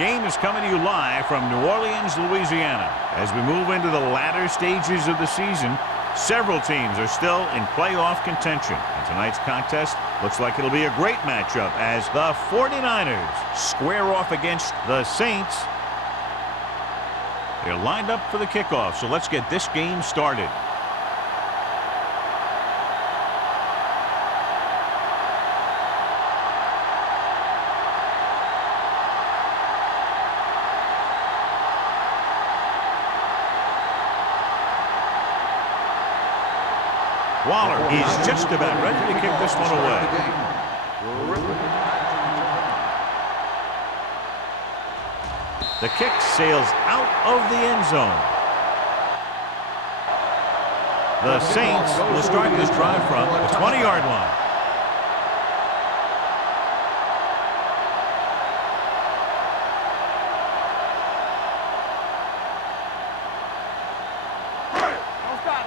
game is coming to you live from New Orleans, Louisiana. As we move into the latter stages of the season, several teams are still in playoff contention. And tonight's contest looks like it'll be a great matchup as the 49ers square off against the Saints. They're lined up for the kickoff, so let's get this game started. Waller is just about ready to kick this one away. The kick sails out of the end zone. The Saints will start this drive from the 20-yard line.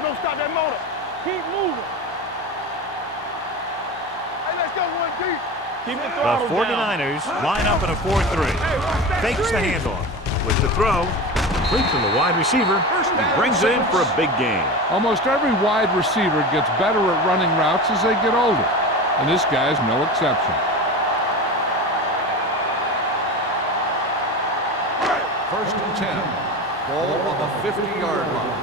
Don't stop that motor. Keep moving. Hey, let's go one deep. Keep the throttle The 49ers line up in a 4-3. Fakes the handoff. With the throw, complete to the wide receiver, and brings it in for a big gain. Almost every wide receiver gets better at running routes as they get older, and this guy's no exception. First and 10. Ball on the 50-yard line.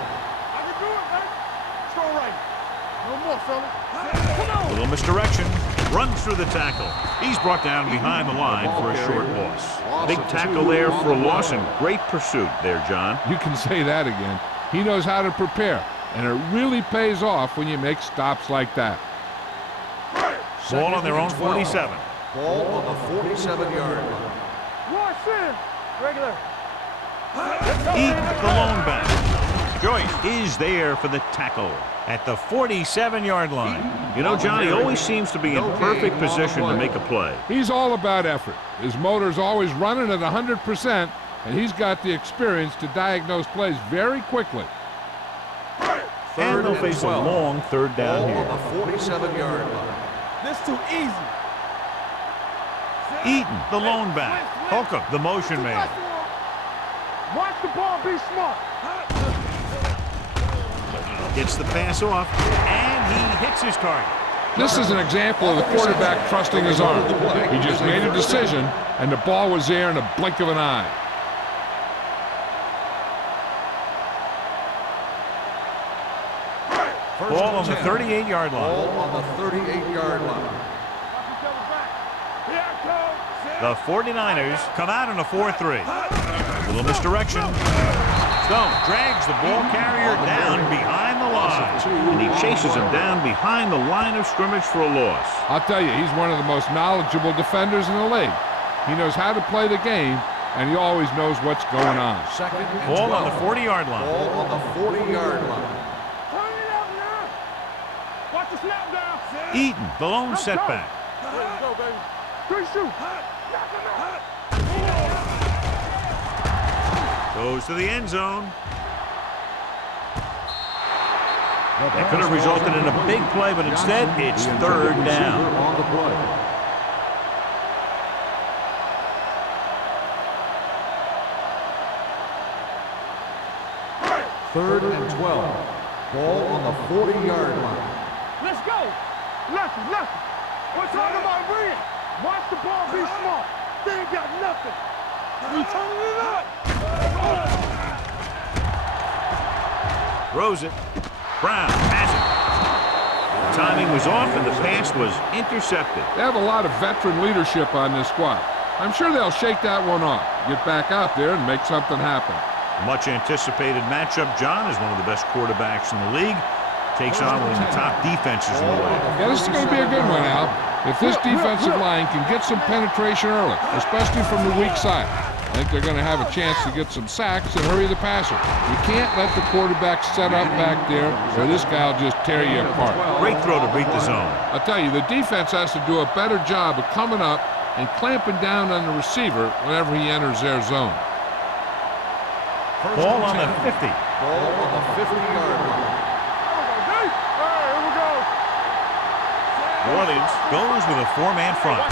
A little misdirection. Runs through the tackle. He's brought down behind the line for a short loss. Big tackle there for a loss and great pursuit there, John. You can say that again. He knows how to prepare, and it really pays off when you make stops like that. Ball on their own 47. Ball on the 47-yard line. Watch in. Regular. Eaton, the lone back. Joyce is there for the tackle at the 47-yard line. You know, John, he always seems to be in perfect position to make a play. He's all about effort. His motor's always running at 100%, and he's got the experience to diagnose plays very quickly. And they'll face a long third down here. On the 47-yard line. This too easy. Eaton, the lone back. Holcomb, the motion man. Watch the ball, be smart. Gets the pass off, and he hits his target. This is an example of the quarterback trusting his arm. He just made a decision, and the ball was there in a blink of an eye. Ball on the 38-yard line. Ball on the 38-yard line. The 49ers come out in a 4-3. A little misdirection. Stone drags the ball carrier down behind the line, and he chases him down behind the line of scrimmage for a loss. I'll tell you, he's one of the most knowledgeable defenders in the league. He knows how to play the game, and he always knows what's going on. Second and Ball 12. on the 40-yard line. Ball on the 40-yard line. Turn it up now. Watch the snap down. Eaton, the lone setback. Let's go, baby. 3 shoot. Goes to the end zone. That could have resulted in a big play, but instead it's third down. On the play. Third and 12. Ball on the 40-yard line. Let's go. Lefty. We're talking about Reed. Watch the ball, be smart. They ain't got nothing. You turning it up. Throws it. Brown has it. The timing was off and the pass was intercepted. They have a lot of veteran leadership on this squad. I'm sure they'll shake that one off, get back out there and make something happen. A much anticipated matchup. John is one of the best quarterbacks in the league. Takes on one of the top defenses in the league. Yeah, this is going to be a good one, Al. If this defensive line can get some penetration early, especially from the weak side, I think they're going to have a chance to get some sacks and hurry the passer. You can't let the quarterback set up back there, or this guy will just tear you apart. Great throw to beat the zone. I'll tell you, the defense has to do a better job of coming up and clamping down on the receiver whenever he enters their zone. Ball on the 50. Ball on the 50-yard line. New Orleans goes with a four-man front.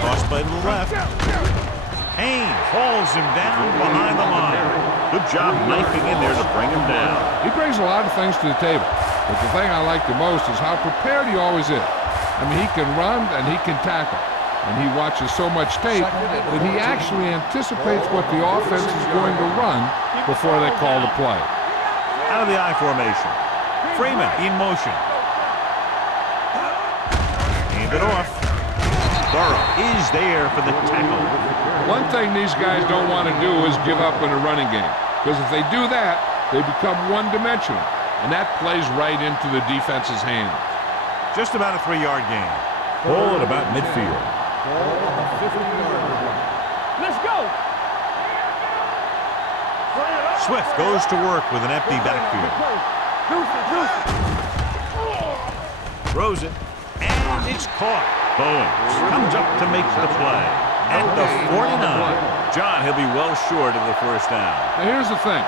Cross play to the left. Haynes hauls him down behind the line. Good job knifing in there to bring him down. He brings a lot of things to the table, but the thing I like the most is how prepared he always is. I mean, he can run and he can tackle, and he watches so much tape that he actually anticipates what the offense is going to run before they call the play. Out of the I formation. Freeman in motion. Hand it off. Burrow is there for the tackle. One thing these guys don't want to do is give up in a running game, because if they do that, they become one-dimensional, and that plays right into the defense's hands. Just about a 3-yard gain. Ball at about midfield. Ball on the 50-yard line. Let's go. Swift goes to work with an empty backfield. Throws it, and it's caught. Bowens comes up to make the play. At the 49. John, he'll be well short of the first down. Now here's the thing.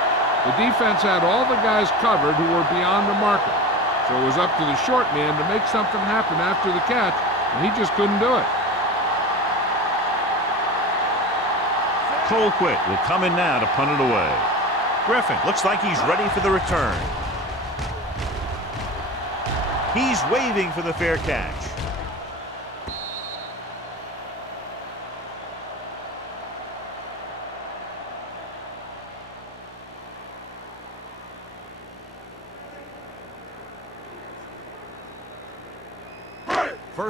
The defense had all the guys covered who were beyond the marker. So it was up to the short man to make something happen after the catch, and he just couldn't do it. Colquitt will come in now to punt it away. Griffin looks like he's ready for the return. He's waving for the fair catch.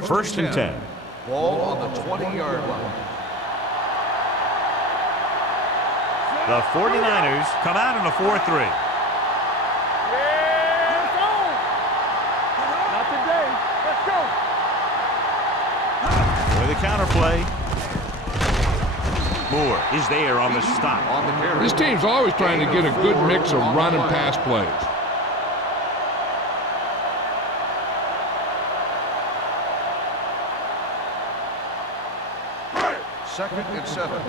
First and 10. Ball on the 20-yard line. The 49ers come out in a 4-3. Not today. Let's go. For the counter play. Moore is there on the stop. On the carry. This team's always trying to get a good mix of run and pass plays. Second and 7.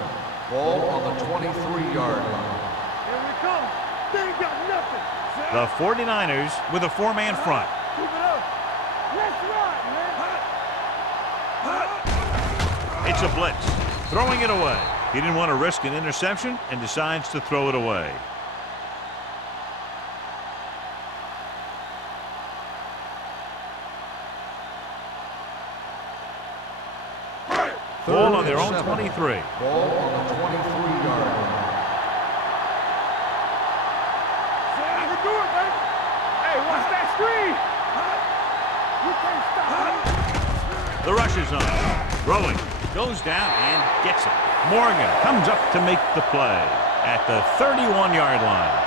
Ball on the 23-yard line. Here we come. They ain't got nothing. The 49ers with a 4-man front. Keep it up. Let's ride, man. It's a blitz. Throwing it away. He didn't want to risk an interception and decides to throw it away. Ball on their own 23. Ball on the 23-yard line. I can do it, man. Hey, watch that screen. You can't stop me. The rush is on. Throwing. Goes down and gets it. Morgan comes up to make the play at the 31-yard line.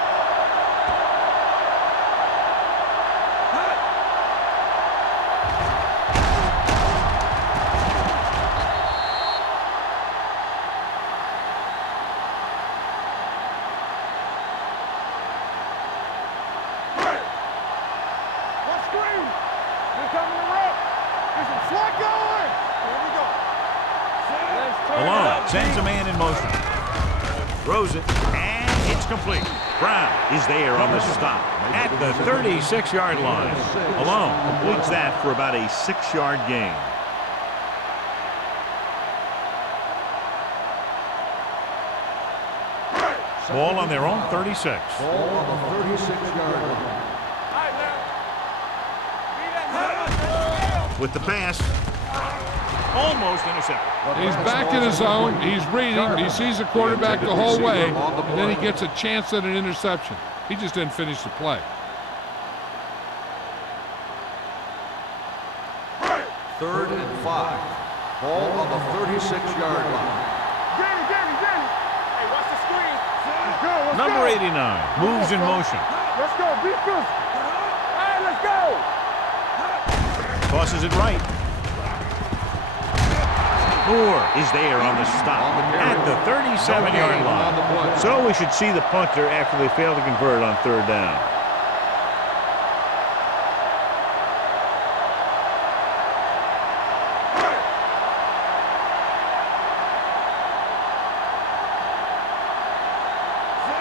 Alone, sends a man in motion. Throws it, and it's complete. Brown is there on the stop at the 36-yard line. Alone completes that for about a 6-yard gain. Ball on their own 36. Ball on the 36-yard line. With the pass, almost intercepted. He's back in his zone. He's reading. He sees the quarterback the whole way, and then he gets a chance at an interception. He just didn't finish the play. Third and 5. Ball on the 36-yard line. Danny. Hey, watch the screen. Let's go. Number 89 moves in motion. Let's go. Be good. All right, let's go. Tosses it right. Moore is there on the stop at the 37-yard line. So we should see the punter after they fail to convert on third down.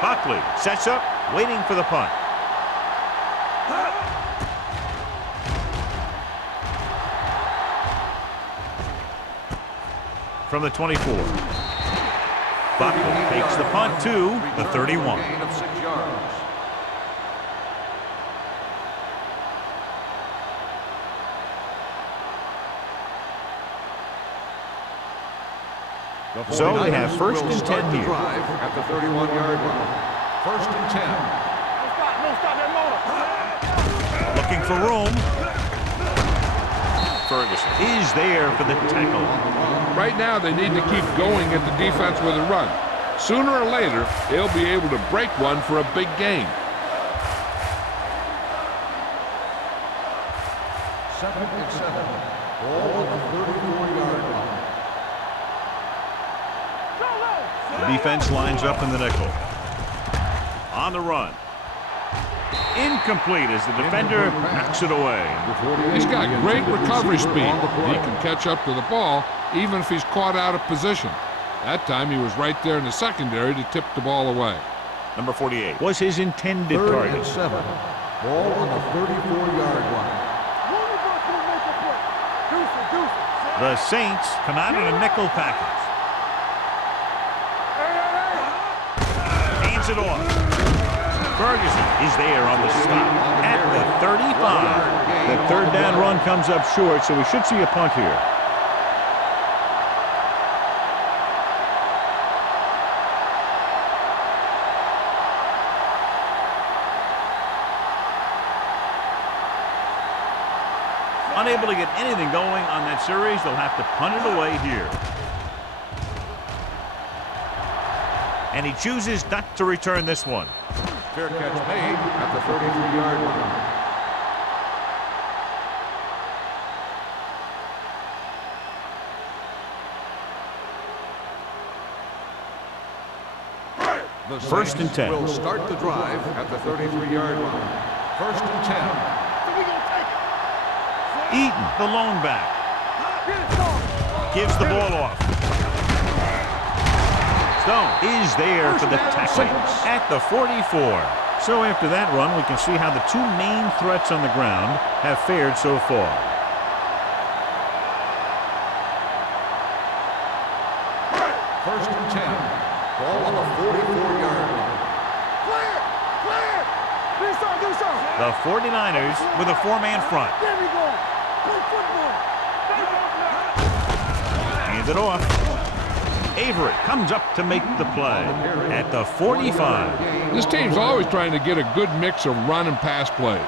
Buckley sets up, waiting for the punt. From the 24. Buckley takes the punt to the 31. Gain of 6 yards. So they have first and 10 here. Drive at the 31-yard line. First and 10. Don't stop that motor. Looking for room. Ferguson is there for the tackle. Right now, they need to keep going at the defense with a run. Sooner or later, they'll be able to break one for a big gain. Second and 7. Ball on the 34-yard line. The defense lines up in the nickel. On the run. Incomplete as the defender knocks it away. He's got great recovery speed. He can catch up to the ball even if he's caught out of position. That time he was right there in the secondary to tip the ball away. Number 48 was his intended Third target. and 7. Ball on the 34-yard line. The Saints come out in a nickel package. Hands it off. Ferguson is there on the stop at the 35. The third down run comes up short, so we should see a punt here. Unable to get anything going on that series, they'll have to punt it away here. And he chooses not to return this one. Fair catch made at the 33-yard line. The First and 10. Will start the drive at the 33-yard line. First and 10. Eaton, the lone back, gives the ball off. Stone is there for the tackle at the 44. So after that run, we can see how the two main threats on the ground have fared so far. First and 10. Ball on the 44-yard line. Clear! Do something! The 49ers with a four-man front. There we go! Play football! Hands it off. Averett comes up to make the play at the 45. This team's always trying to get a good mix of run and pass plays.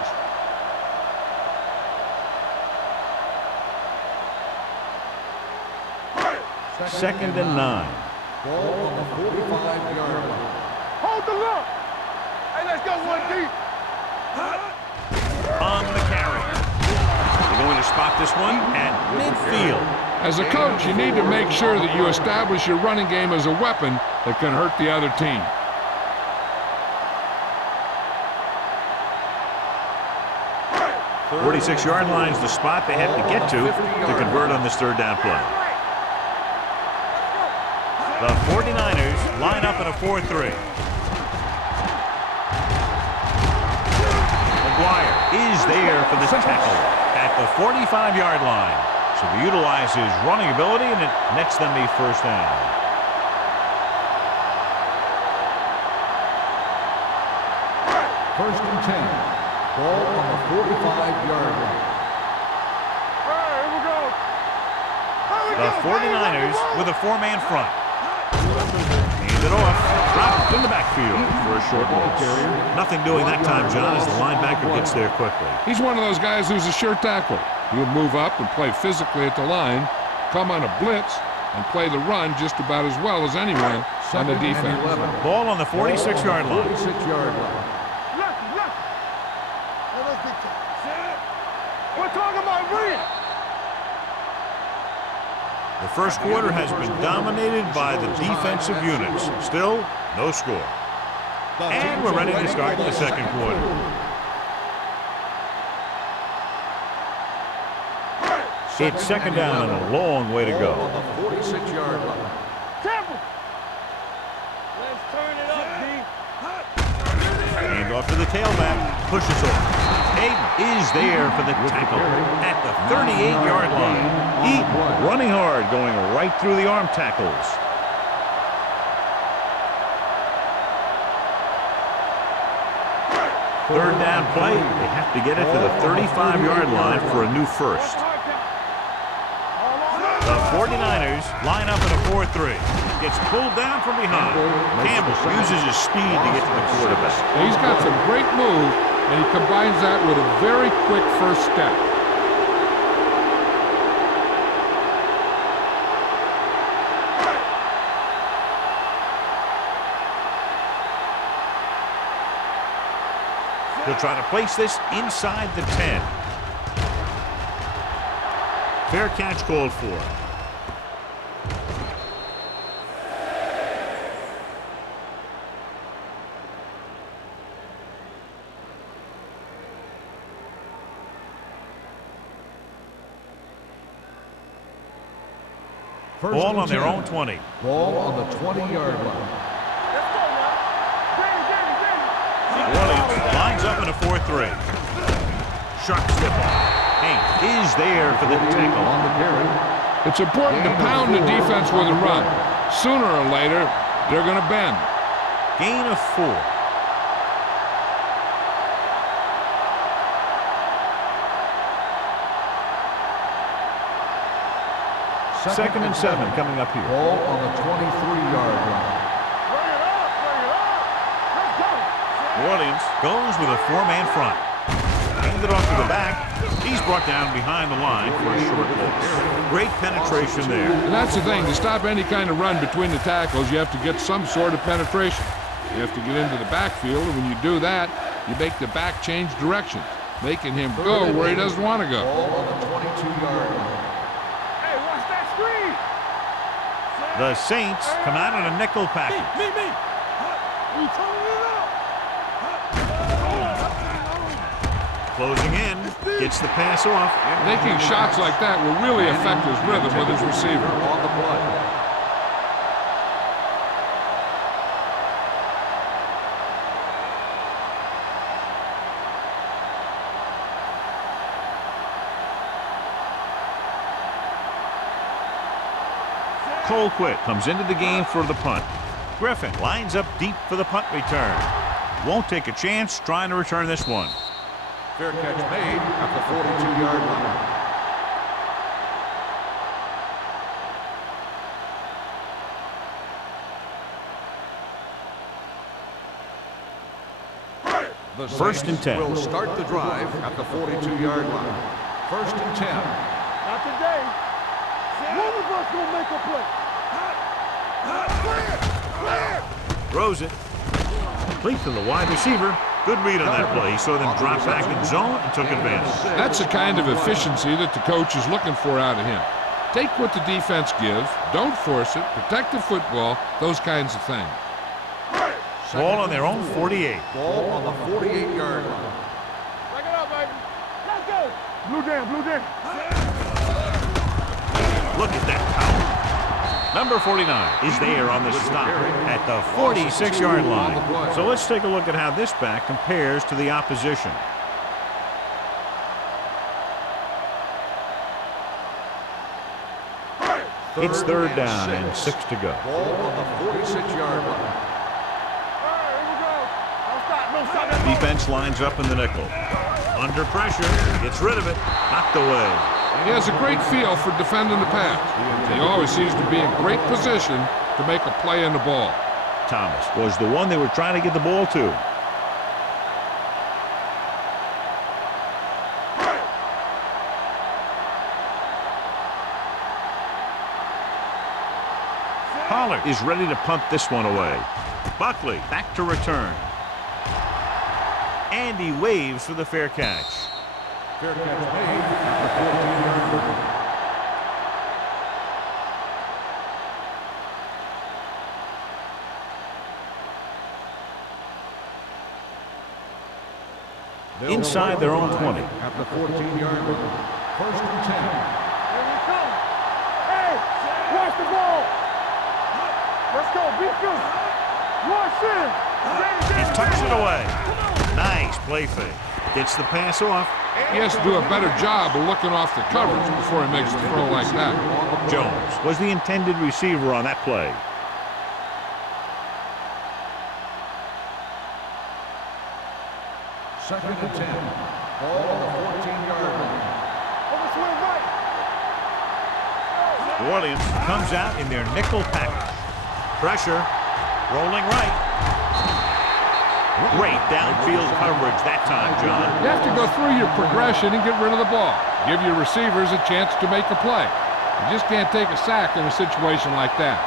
Second and 9. Ball on the 45-yard line. Hold the look! Hey, let's go one deep! On the carry. They're going to spot this one at midfield. As a coach, you need to make sure that you establish your running game as a weapon that can hurt the other team. The 46-yard line is the spot they have to get to convert on this third down play. The 49ers line up in a 4-3. McGuire is there for the tackle at the 45-yard line. So they utilize his running ability, and it nets them a first down. First and 10. Ball on the 45-yard line. All right, here we go. The 49ers with a four-man front. Hand it off. Dropped in the backfield for a short loss. Nothing doing that time, John, as the linebacker gets there quickly. He's one of those guys who's a sure tackler. He'll move up and play physically at the line, come on a blitz, and play the run just about as well as anyone on the defense. Ball on the 46-yard line. 46-yard line. Lucky. Hey, let's get to it. We're talking about real. The first quarter has been dominated by the defensive units. Still, no score. And we're ready to start the second quarter. It's second down and a long way to go. On the 46-yard line. Temple. Let's turn it up, D. Hand off to the tailback. Pushes off. Hayden is there for the tackle at the 38-yard line. Eaton running hard, going right through the arm tackles. Third down play. They have to get it to the 35-yard line for a new first. The 49ers line up in a 4-3. Gets pulled down from behind. Campbell uses his speed to get to the quarterback. He's got some great move, and he combines that with a very quick first step. He'll try to place this inside the 10. Fair catch called for. Ball on their own 20. Ball on the 20-yard line. Williams lines up in a 4-3. Sharp step off. Haynes is there for the tackle. On the carry. It's important to pound the defense with a run. Sooner or later, they're going to bend. Gain of 4. Second and 7 coming up here. Ball on the 23-yard line. New Orleans goes with a 4-man front. Hand it off to the back. He's brought down behind the line for a short loss. Great penetration there. And that's the thing. To stop any kind of run between the tackles, you have to get some sort of penetration. You have to get into the backfield, and when you do that, you make the back change direction, making him go where he doesn't want to go. Ball on the 22-yard line. Hey, watch that screen. The Saints come out in a nickel package. Me. You turning it up. Closing in, gets the pass off. Making shots like that will really affect his rhythm with his receiver. On the play. Colquitt comes into the game for the punt. Griffin lines up deep for the punt return. Won't take a chance trying to return this one. Fair catch made at the 42-yard line. The First and 10. Will start the drive at the 42-yard line. First and 10. Not today. One of us gonna make a play. Throws it. Complete to the wide receiver. Good read on that play. He saw them drop back in zone and took advantage. That's the kind of efficiency that the coach is looking for out of him. Take what the defense gives, don't force it, protect the football, those kinds of things. Ball on their own 48. Ball on the 48-yard line. Back it up, baby. Let's go. Blue down. Look at that power. Number 49 is there on the stop at the 46-yard line. So let's take a look at how this back compares to the opposition. It's third down and 6 to go. Ball on the 46-yard line. Defense lines up in the nickel. Under pressure, gets rid of it, knocked away. He has a great feel for defending the pass. He always seems to be in great position to make a play on the ball. Thomas was the one they were trying to get the ball to. Pollard is ready to punt this one away. Buckley back to return. And he waves for the fair catch. Fair catch made at the 14-yard line. Inside their own 20. At the 14-yard line. First and 10. Here we come. Hey, watch the ball. Let's go. Be good. Watch in. He tucks it away. Nice play fake. Gets the pass off. He has to do a better job of looking off the coverage before he makes a throw like that. Jones was the intended receiver on that play. Second and 10. Ball on the 14-yard line. Overswing right. New Orleans comes out in their nickel package. Pressure, rolling right. Great downfield coverage that time, John. You have to go through your progression and get rid of the ball. Give your receivers a chance to make a play. You just can't take a sack in a situation like that.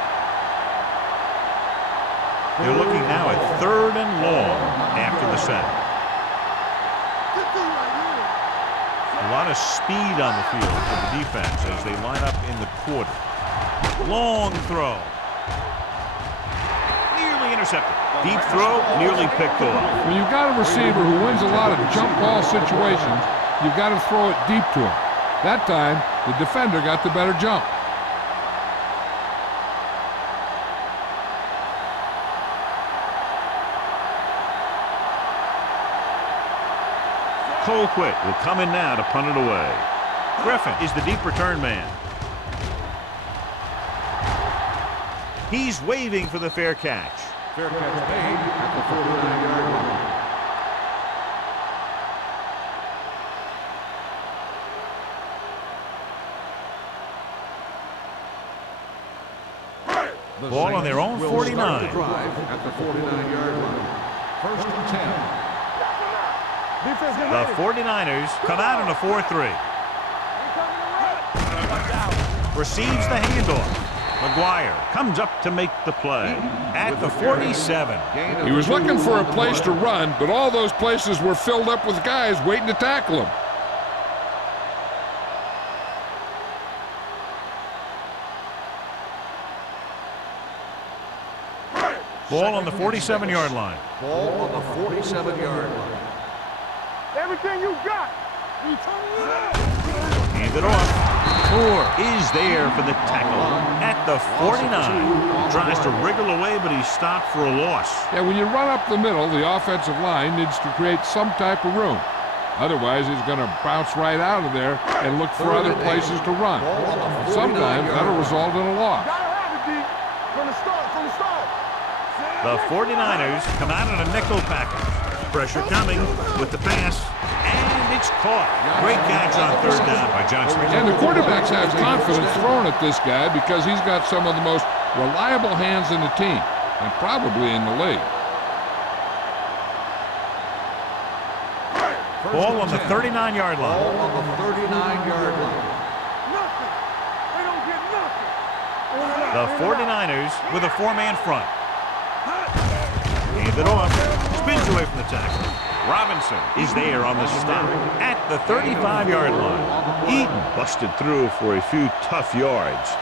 They're looking now at 3rd and long after the sack. A lot of speed on the field for the defense as they line up in the quarter. Long throw. Nearly intercepted. Deep throw, nearly picked off. When you've got a receiver who wins a lot of jump ball situations, you've got to throw it deep to him. That time, the defender got the better jump. Colquitt will come in now to punt it away. Griffin is the deep return man. He's waving for the fair catch. Fair catch made at the 49-yard line. Ball on their own 49. Drive at the 49-yard line. 1st and 10. The 49ers come out in a 4-3. Receives the handoff. McGuire comes up to make the play at the 47. He was looking for a place to run, but all those places were filled up with guys waiting to tackle him. Ball on the 47-yard line. Ball on the 47-yard line. Everything you got. Hand it off. Moore is there for the tackle at the 49. Tries to wriggle away, but he's stopped for a loss. Yeah, when you run up the middle, the offensive line needs to create some type of room. Otherwise, he's going to bounce right out of there and look for other places to run. Sometimes that'll result in a loss. From the start. The 49ers come out in a nickel package. Pressure coming with the pass, and it's caught. Great catch on 3rd down by Johnson. And the quarterbacks have confidence throwing at this guy because he's got some of the most reliable hands in the team, and probably in the league. Ball on the 39-yard line. Ball on the 39-yard line. Nothing. They don't get nothing. The 49ers with a 4-man front. Hand it off. Spins away from the tackle. Robinson is there on the stop at the 35-yard line. Eaton busted through for a few tough yards.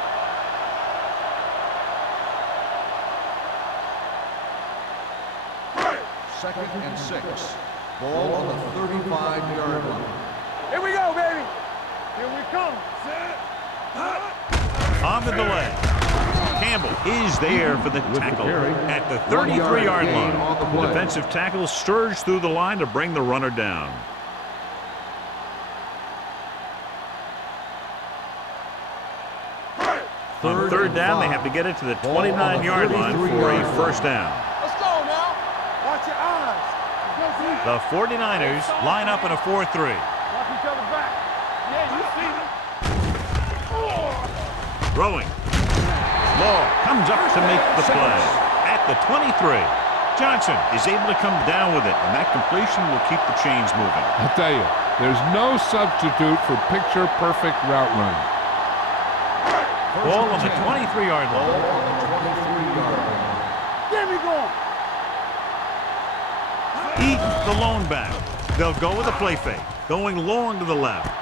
Second and 6. Ball on the 35-yard line. Here we go, baby. Here we come. On the delay. Campbell is there for the tackle at the 33-yard line. The defensive tackle surged through the line to bring the runner down. On 3rd down, they have to get it to the 29-yard line for a 1st down. Let's go now. Watch your eyes. The 49ers line up in a 4-3. Watch each other back. Yeah, you see me. Throwing. Law comes up to make the play at the 23. Johnson is able to come down with it, and that completion will keep the chains moving. I'll tell you, there's no substitute for picture-perfect route running. Ball on the 23-yard Ball line. on the 23-yard line. Get me going. Eaton, the lone back. They'll go with a play fake, going long to the left.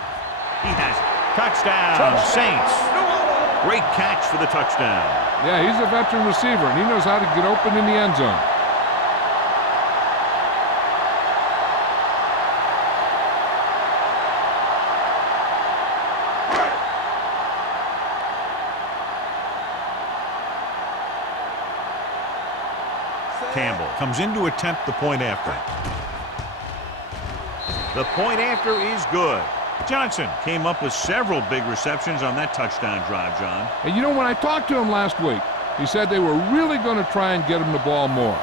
He has it. Touchdown, Saints. Great catch for the touchdown. Yeah, he's a veteran receiver, and he knows how to get open in the end zone. Campbell comes in to attempt the point after. The point after is good. Johnson came up with several big receptions on that touchdown drive, John. And you know, when I talked to him last week, he said they were really going to try and get him the ball more.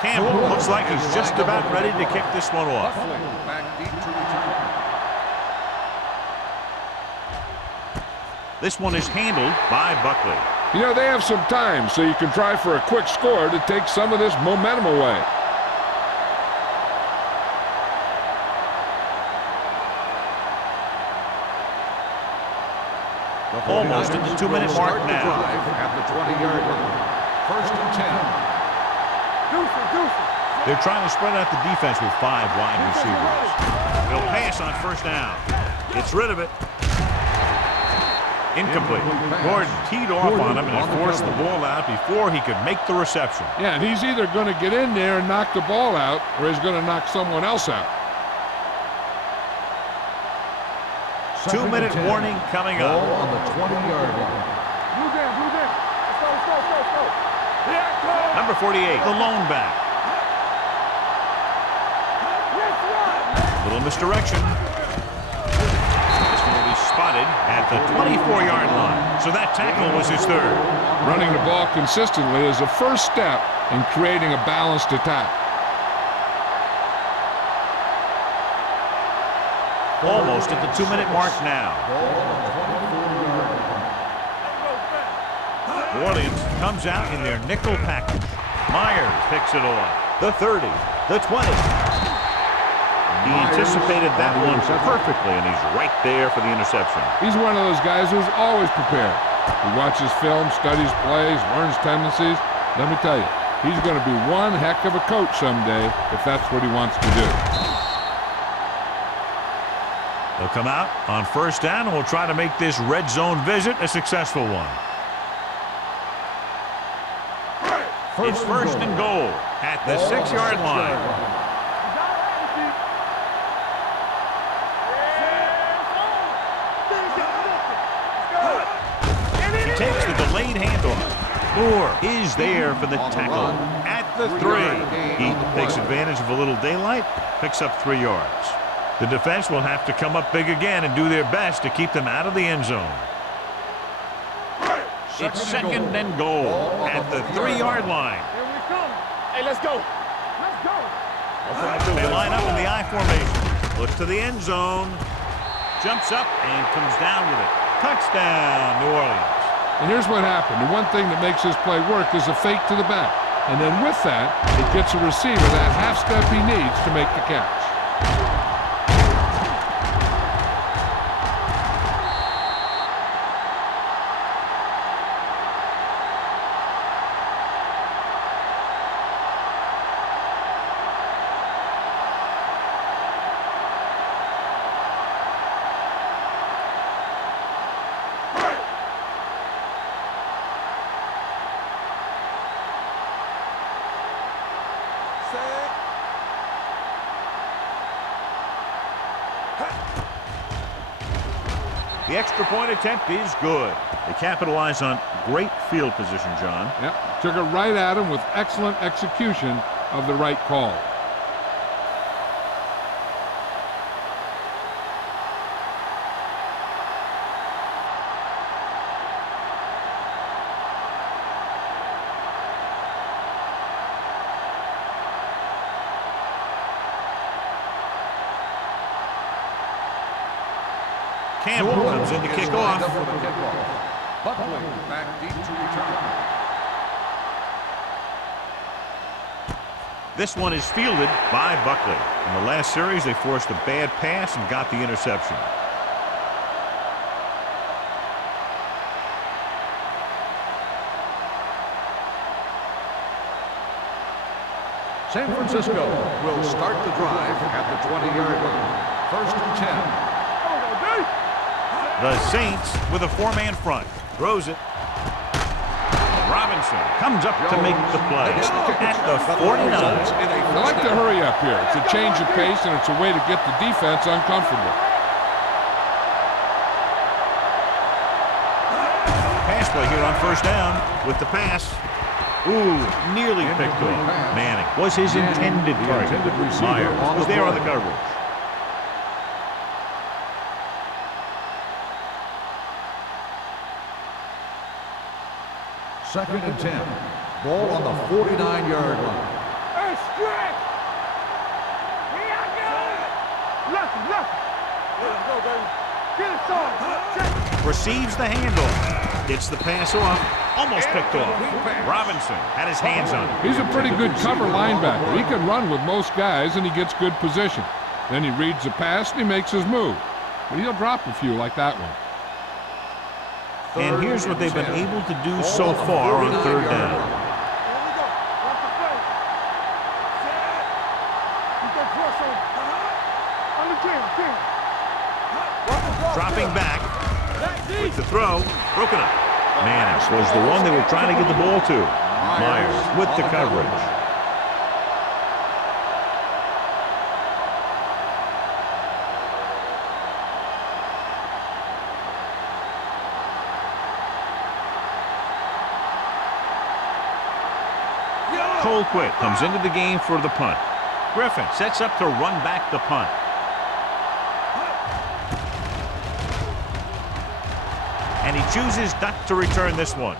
Campbell looks like he's just about ready to kick this one off. Buckley back deep to return. This one is handled by Buckley. You know, they have some time, so you can try for a quick score to take some of this momentum away. Almost at the 2-minute mark now. At the 20-yard line. First and 10. They're trying to spread out the defense with 5 wide receivers. They'll pass on first down. Gets rid of it. Incomplete. Gordon teed off on him and he forced the ball out before he could make the reception. Yeah, and he's either going to get in there and knock the ball out, or he's going to knock someone else out. 2-minute warning coming Ball up. on the 20-yard line. Blue down, blue down. Let's go. Here it comes. Number 48, the lone back. Let's run. Little misdirection. This one will be spotted at the 24-yard line. So that tackle was his third. Running the ball consistently is the first step in creating a balanced attack. Almost at the 2-minute mark now. New Orleans comes out in their nickel package. Myers picks it off. The 30, the 20. He anticipated that one perfectly, and he's right there for the interception. He's one of those guys who's always prepared. He watches film, studies plays, learns tendencies. Let me tell you, he's going to be one heck of a coach someday if that's what he wants to do. They'll come out on first down, and we'll try to make this red zone visit a successful one. It's first and goal at the 6-yard line. He takes the delayed handoff. Moore is there for the tackle at the 3. He takes advantage of a little daylight, picks up 3 yards. The defense will have to come up big again and do their best to keep them out of the end zone. It's second and goal at the 3-yard line. Here we come. Hey, let's go. Let's go. They line up in the I formation. Looks to the end zone. Jumps up and comes down with it. Touchdown, New Orleans. And here's what happened. The one thing that makes this play work is a fake to the back. And then with that, it gets a receiver that half step he needs to make the catch. The extra point attempt is good. They capitalize on great field position, John. Yep, took it right at him with excellent execution of the right call. Campbell comes in to kick off. Buckley back deep to return. This one is fielded by Buckley. In the last series, they forced a bad pass and got the interception. San Francisco will start the drive at the 20-yard line. First and 10. The Saints with a 4-man front. Throws it. Robinson comes up to make the play at the 49. I like to hurry up here. It's a change of pace, and it's a way to get the defense uncomfortable. Pass play here on first down with the pass. Ooh, nearly picked off. Manning was his intended target. Myers was there on the coverage. Second and 10. Ball on the 49-yard line. Stretch. Here I go. Lefty, lefty. Let's go, baby. Get it started. Receives the handoff. Gets the pass off. Almost picked off. Robinson had his hands on it. He's a pretty good cover linebacker. He can run with most guys, and he gets good position. Then he reads the pass, and he makes his move. But he'll drop a few like that one. And here's what they've been able to do so far on third down. Here we go. Watch the play. Set. Keep that crossover. On the 10, 10. Dropping back. With the throw. Broken up. Mannix was the one they were trying to get the ball to. Myers with the coverage. Colquitt comes into the game for the punt. Griffin sets up to run back the punt. And he chooses not to return this one.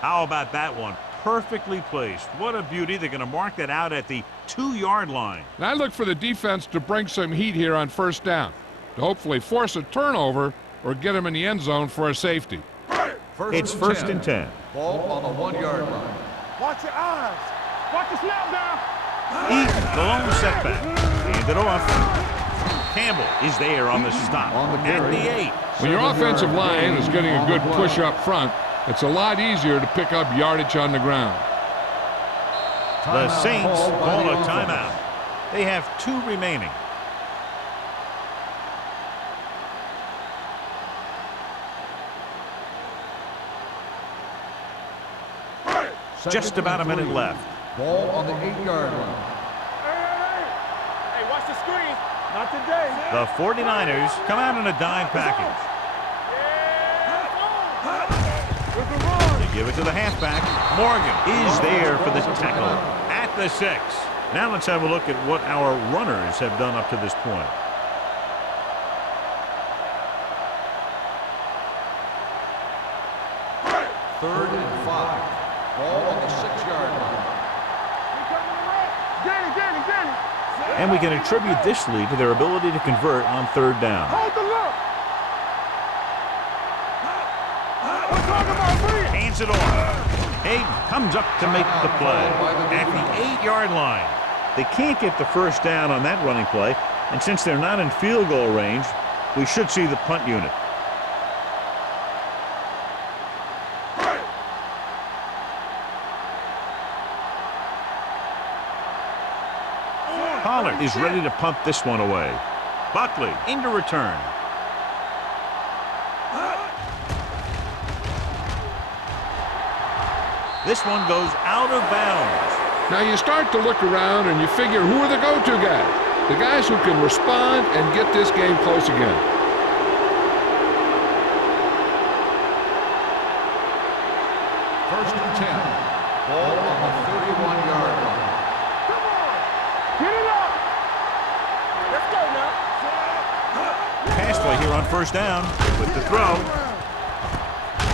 How about that one? Perfectly placed. What a beauty. They're going to mark that out at the 2-yard line. And I look for the defense to bring some heat here on first down, to hopefully force a turnover or get him in the end zone for a safety. It's first and 10. Ball on the 1-yard line. Watch your eyes. Watch the snap down. Eaton, the lone setback. Hand it off. Campbell is there on the stop at the 8. When your offensive line is getting a good push up front, it's a lot easier to pick up yardage on the ground. The Saints call a timeout. They have 2 remaining. Just about a minute left. Ball on the 8-yard line. Hey, watch the screen. Not today. The 49ers come out in a dime package. They give it to the halfback. Morgan is there for the tackle at the 6. Now let's have a look at what our runners have done up to this point. Third and 5. Ball on the 6-yard line. Get it. And we can attribute this lead to their ability to convert on third down. Hold the look. We're talking about Bree. Hands it off. Hayden comes up to make the play at the 8-yard line. They can't get the first down on that running play, and since they're not in field goal range, we should see the punt unit. Pollard is ready to punt this one away. Buckley into return. This one goes out of bounds. Now you start to look around and you figure, who are the go-to guys? The guys who can respond and get this game close again. First and 10. Ball on the 31-yard line. Come on. Get it up. Let's go now. Pass play here on first down with the throw.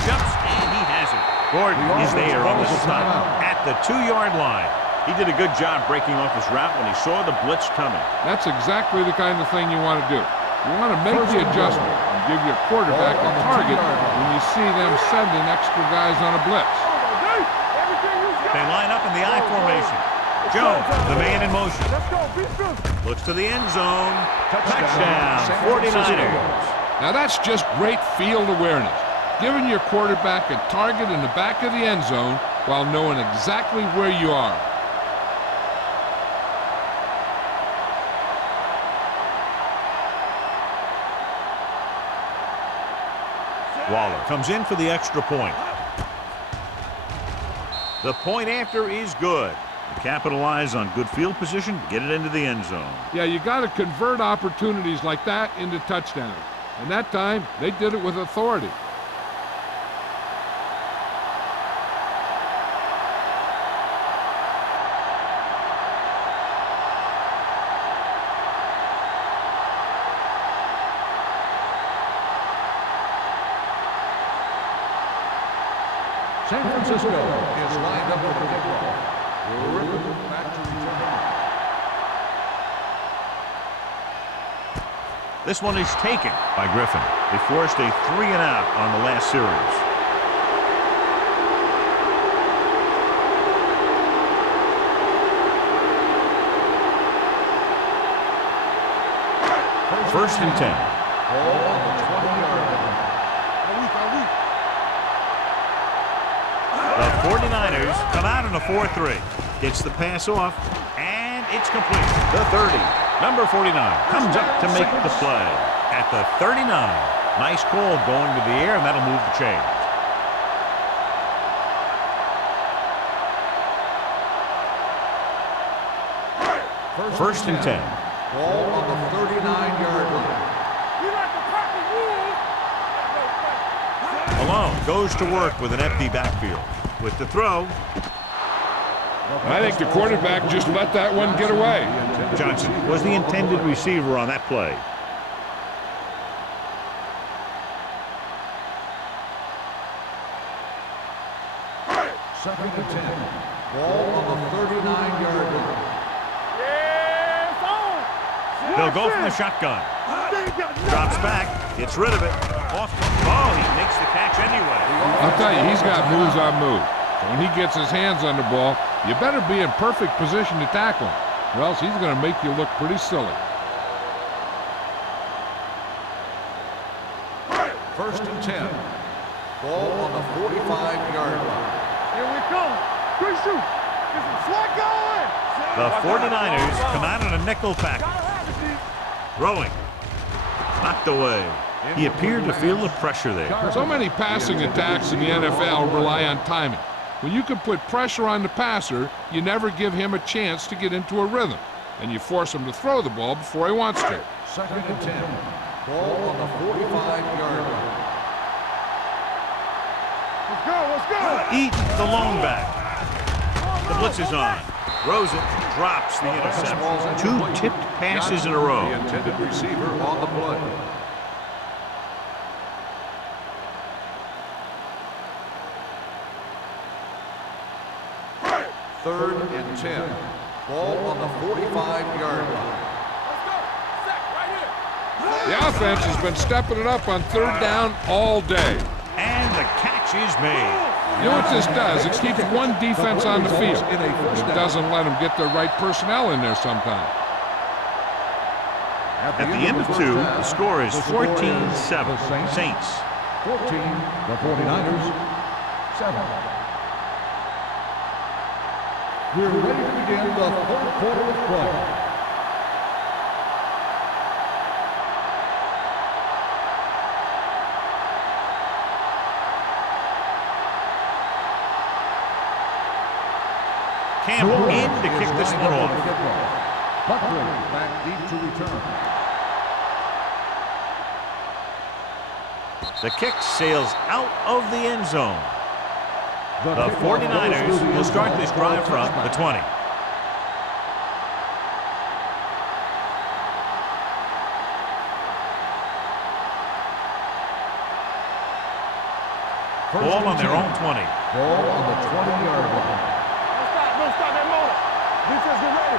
Jumps and he has it. Gordon is there on the stop at the 2-yard line. He did a good job breaking off his route when he saw the blitz coming. That's exactly the kind of thing you want to do. You want to make the adjustment and give your quarterback a target when you see them sending extra guys on a blitz. They line up in the I formation. Jones, the man in motion. Let's go. Be physical. Looks to the end zone. Touchdown, 49ers. Now that's just great field awareness. Giving your quarterback a target in the back of the end zone while knowing exactly where you are. Waller comes in for the extra point. The point after is good. Capitalize on good field position, get it into the end zone. Yeah, you got to convert opportunities like that into touchdowns. And that time, they did it with authority. San Francisco is lined up for the kickoff. Back to return. This one is taken by Griffin. They forced a 3-and-out on the last series. First and 10. Ball on the 20-yard line. The 49ers come out in a 4-3. Gets the pass off, and it's complete. The 30. Number 49 comes up to make the play at the 39. Nice call going to the air, and that'll move the chains. First and 10. Ball on the 39-yard line. Malone goes to work with an empty backfield. With the throw, I think the quarterback just let that one get away. Johnson was the intended receiver on that play. Second and 10. Ball on the 39-yard line. They'll go from the shotgun. Drops back, gets rid of it. Off. Oh, he makes the catch anyway. I'll tell you, he's got moves on moves. So when he gets his hands on the ball, you better be in perfect position to tackle him, or else he's going to make you look pretty silly. First and 10. Ball on the 45-yard line. Here we come. Good shoot. Get some slack going. The 49ers come out in a nickel package. Throwing. Knocked away. He appeared to feel the pressure there. So many passing attacks in the NFL rely on timing. When you can put pressure on the passer, you never give him a chance to get into a rhythm, and you force him to throw the ball before he wants to. Second and 10. Ball on the 45-yard line. Let's go. Let's go. Eat the lone back. The blitz is on. Throws it, drops the interception. 2 tipped passes in a row. The intended receiver on the play. Third and 10. Ball on the 45-yard line. The offense has been stepping it up on third down all day. And the catch is made. You know what this does? It keeps one defense on the field. It doesn't let them get the right personnel in there sometimes. At the end of 2, the score is 14-7. Saints. 14, the 49ers, 7. We're ready to begin the third quarter of play. Campbell in to kick this one off. Buckley back deep to return. The kick sails out of the end zone. The 49ers will start this drive from the 20. Ball on their own 20. Ball on the 20-yard line. Don't stop that motor. Defense get ready.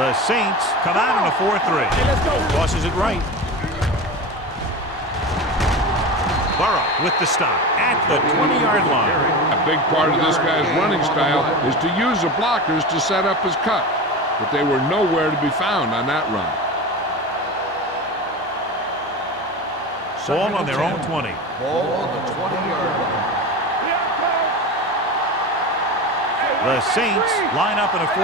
The Saints come out in a 4-3. Hey, let's go. Tosses it right. Burrow with the stop at the 20-yard line. A big part of this guy's running style is to use the blockers to set up his cut, but they were nowhere to be found on that run. Ball on their own 20. Ball on the 20-yard line. The Saints line up in a 4-3.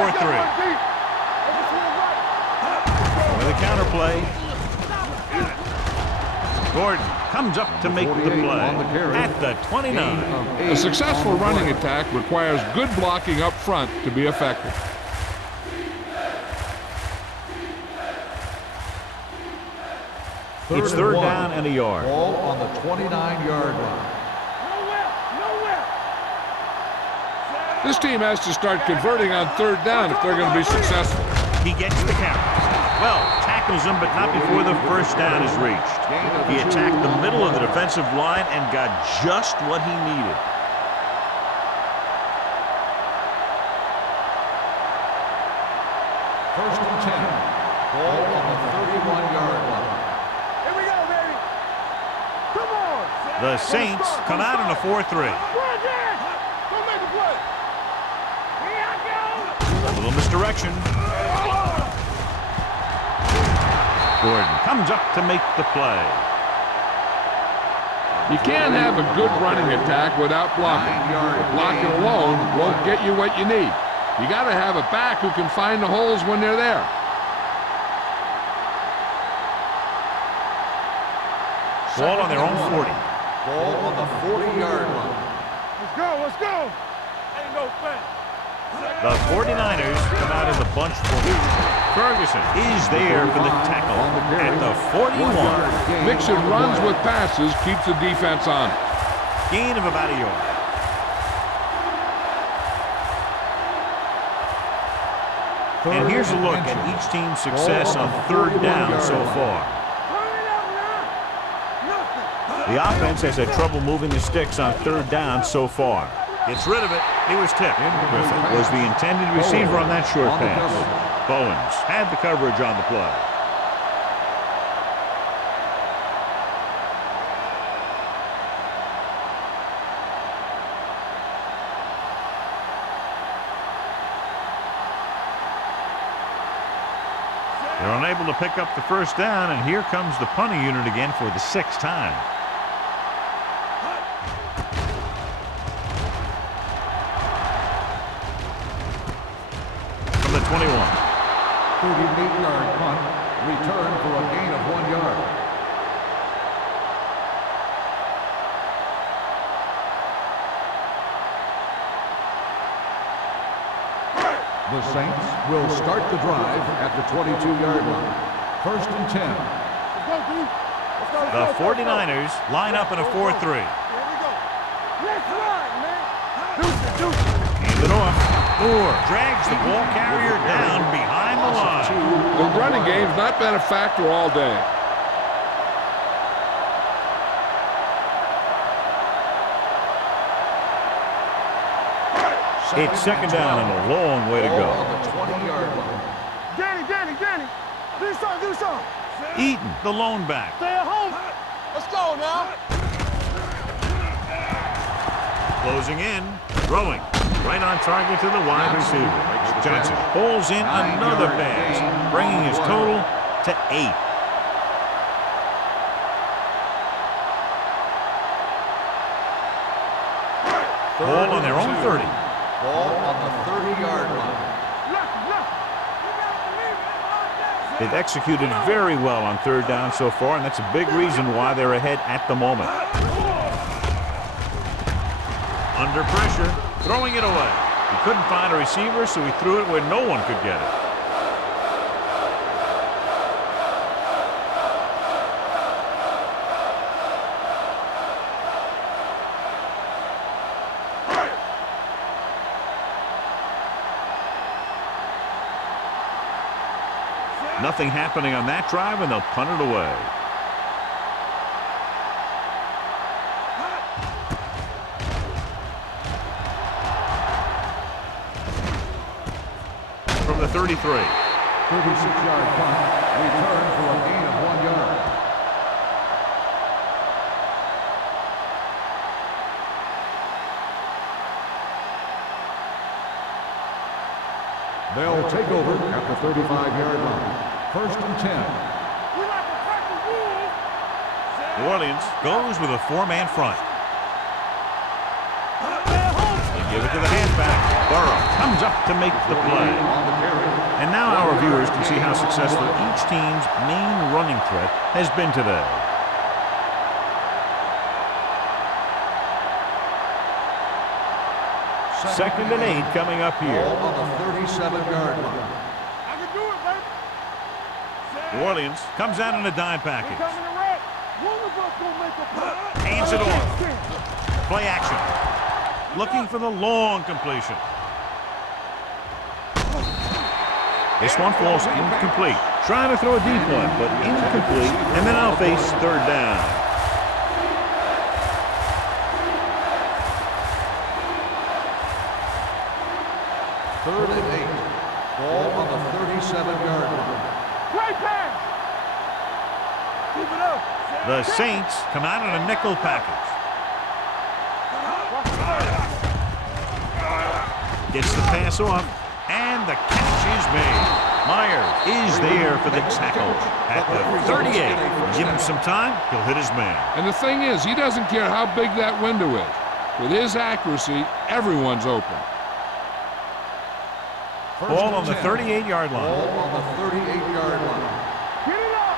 With a counterplay. Gordon comes up to make the play at the 29. A successful running attack requires good blocking up front to be effective. It's third down and a yard. Ball on the 29-yard line. This team has to start converting on third down if they're going to be successful. He gets the carry. Well, tackles him, but not before the first down is reached. He attacked the middle of the defensive line and got just what he needed. First and 10. Ball on the 31-yard line. Here we go, baby. Come on. The Saints come out in a 4-3. Run, Dan. Go make a play. Here I go. A little misdirection. Gordon comes up to make the play. You can't have a good running attack without blocking. Blocking alone won't get you what you need. You got to have a back who can find the holes when they're there. Ball on their own 40. Ball on the 40-yard line. Let's go. Let's go. Ain't no thing. The 49ers come out in the bunch formation. Ferguson is there for the tackle at the 41. Mixing runs with passes keeps the defense on. Gain of about a yard. And here's a look at each team's success on third down so far. The offense has had trouble moving the sticks on third down so far. Gets rid of it. He was tipped. Griffin was the intended receiver on that short pass. Bowens had the coverage on the play. They're unable to pick up the first down, and here comes the punting unit again for the 6th time. From the 21. 38-yard punt. Return for a gain of 1 yard. The Saints will start the drive at the 22-yard line. First and 10. Let's go, D. Let's go. The 49ers line up in a 4-3. Here we go. Let's run, man. Deuce. Hand it off. Moore drags the ball carrier down behind the line. The running game's not been a factor all day. It's second down and a long way to Ball go. on the 20-yard line. Danny. Do something. Eaton, the lone back. Stay at home. Let's go now. Closing in. Throwing. Right on target to the wide receiver. Johnson pulls in another pass, bringing his total to 8. Ball on their own 30. Ball on the 30-yard line. They've executed very well on third down so far, and that's a big reason why they're ahead at the moment. Under pressure, throwing it away. He couldn't find a receiver, so he threw it where no one could get it. Nothing happening on that drive, and they'll punt it away. From the 33. 36-yard punt. Return for a gain of 1 yard. They'll take over at the 35-yard line. First and 10. New Orleans goes with a 4-man front. They give it to the halfback. Burrow comes up to make the play. And now our viewers can see how successful each team's main running threat has been today. Second and 8 coming up here. Ball on the 37-yard line. I can do it, baby. New Orleans comes out in a dime package. Coming to red. One of us gonna make a play. Hands it off. Play action. Looking for the long completion. This one falls incomplete. Trying to throw a deep one, but incomplete. And then I'll face third down. Third and 8. Ball on the 37 The Saints come out in a nickel package. Gets the pass off, and the catch is made. Myers is there for the tackle at the 38. Give him some time, he'll hit his man. And the thing is, he doesn't care how big that window is. With his accuracy, everyone's open. Ball on the 38-yard line. Ball on the 38-yard line. Get it up.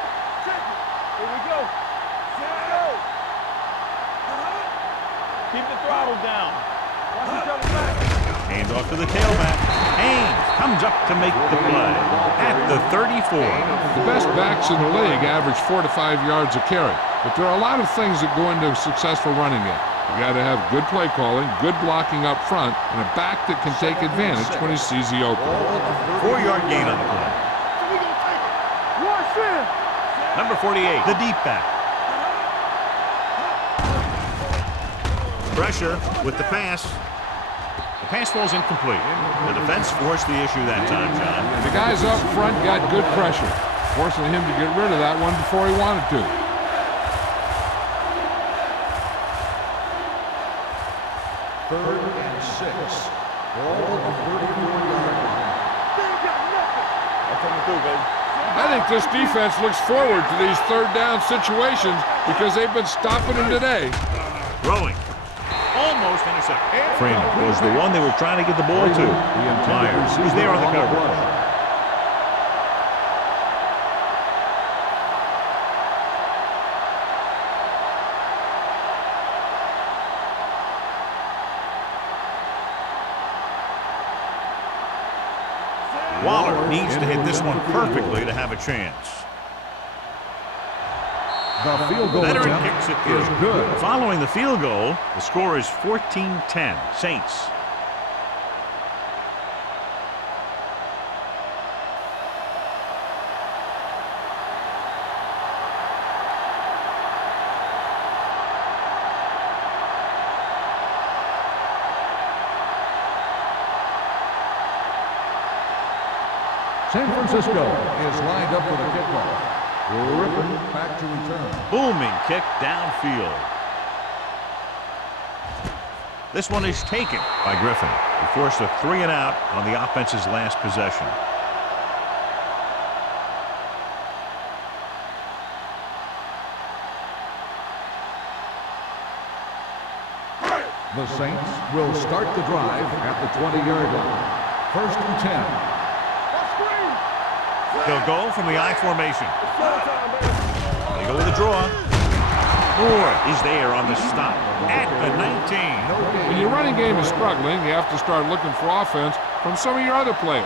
Here we go. Keep the throttle down. Watch each other back. Hand off to the tailback. Haynes comes up to make the play at the 34. The best backs in the league average 4 to 5 yards a carry. But there are a lot of things that go into a successful running game. You got to have good play calling, good blocking up front, and a back that can take advantage when he sees the opening. 4-yard gain on the play. We gonna take it. Watch in. Number 48, the deep back. Pressure with the pass. The pass falls incomplete. The defense forced the issue that time, John. The guys up front got good pressure, forcing him to get rid of that one before he wanted to. Third and 6. Ball on the 34-yard line. They ain't got nothing. I'm coming through, baby. I think this defense looks forward to these third down situations because they've been stopping them today. Throwing. Almost intercepted. Freeman was the one they were trying to get the ball to. Myers, who's there on the coverage. Waller needs to hit this one perfectly to have a chance. The field goal Veteran attempt kicks it is good. Following the field goal, the score is 14-10. Saints. San Francisco is lined up with a kickoff. Griffin back to return. Booming kick downfield. This one is taken by Griffin. He forced a 3 and out on the offense's last possession. The Saints will start the drive at the 20-yard line. First and 10. They'll go from the I formation. They go with a draw. Moore is there on the stop at the 19. When your running game is struggling, you have to start looking for offense from some of your other players.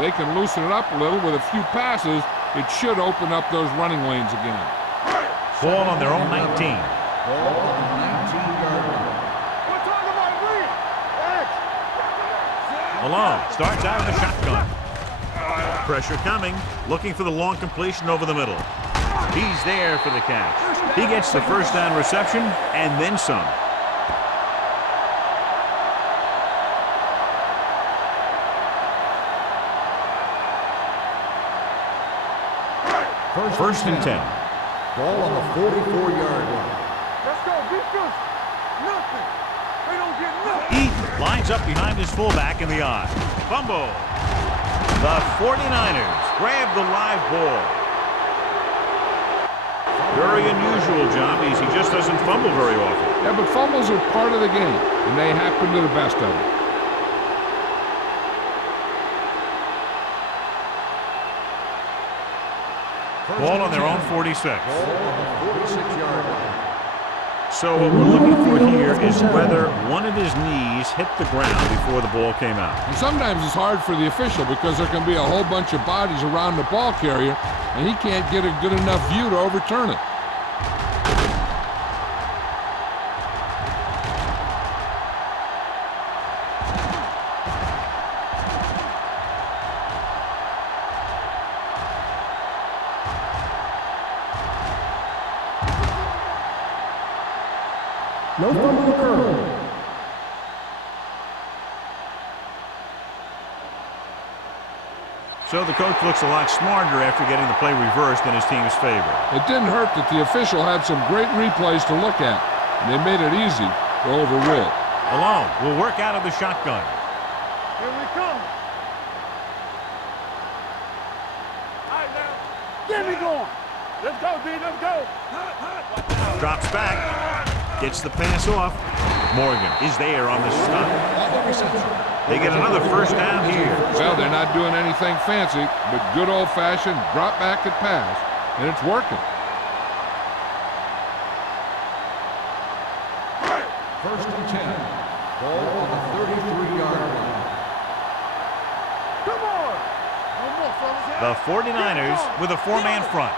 They can loosen it up a little with a few passes. It should open up those running lanes again. Ball on their own 19. Ball on the 19-yard line. We're talking about Reed. Malone starts out in the shotgun. Pressure coming, looking for the long completion over the middle. He's there for the catch. He gets the first down reception and then some. First and 10. Ball on the 44-yard line. Let's go, defense. Nothing. They don't get nothing. Eaton lines up behind his fullback in the I. Fumble. The 49ers grab the live ball. Very unusual, John, because he just doesn't fumble very often. Yeah, but fumbles are part of the game, and they happen to the best of them. Ball on their own 46. Ball on the 46-yard line. So what we're looking for here is whether one of his knees hit the ground before the ball came out. And sometimes it's hard for the official because there can be a whole bunch of bodies around the ball carrier, and he can't get a good enough view to overturn it. No fumble occurred. So the coach looks a lot smarter after getting the play reversed in his team's favor. It didn't hurt that the official had some great replays to look at, and they made it easy to overrule. Malone will work out of the shotgun. Here we come. All right, now. Get me going. Let's go, D. Let's go. Drops back. Gets the pass off. Morgan is there on the stop. They get another first down here. Well, they're not doing anything fancy, but good old-fashioned drop back and pass, and it's working. First and 10. Ball on the 33-yard line. Come on. No more, fellas. The 49ers with a four-man front.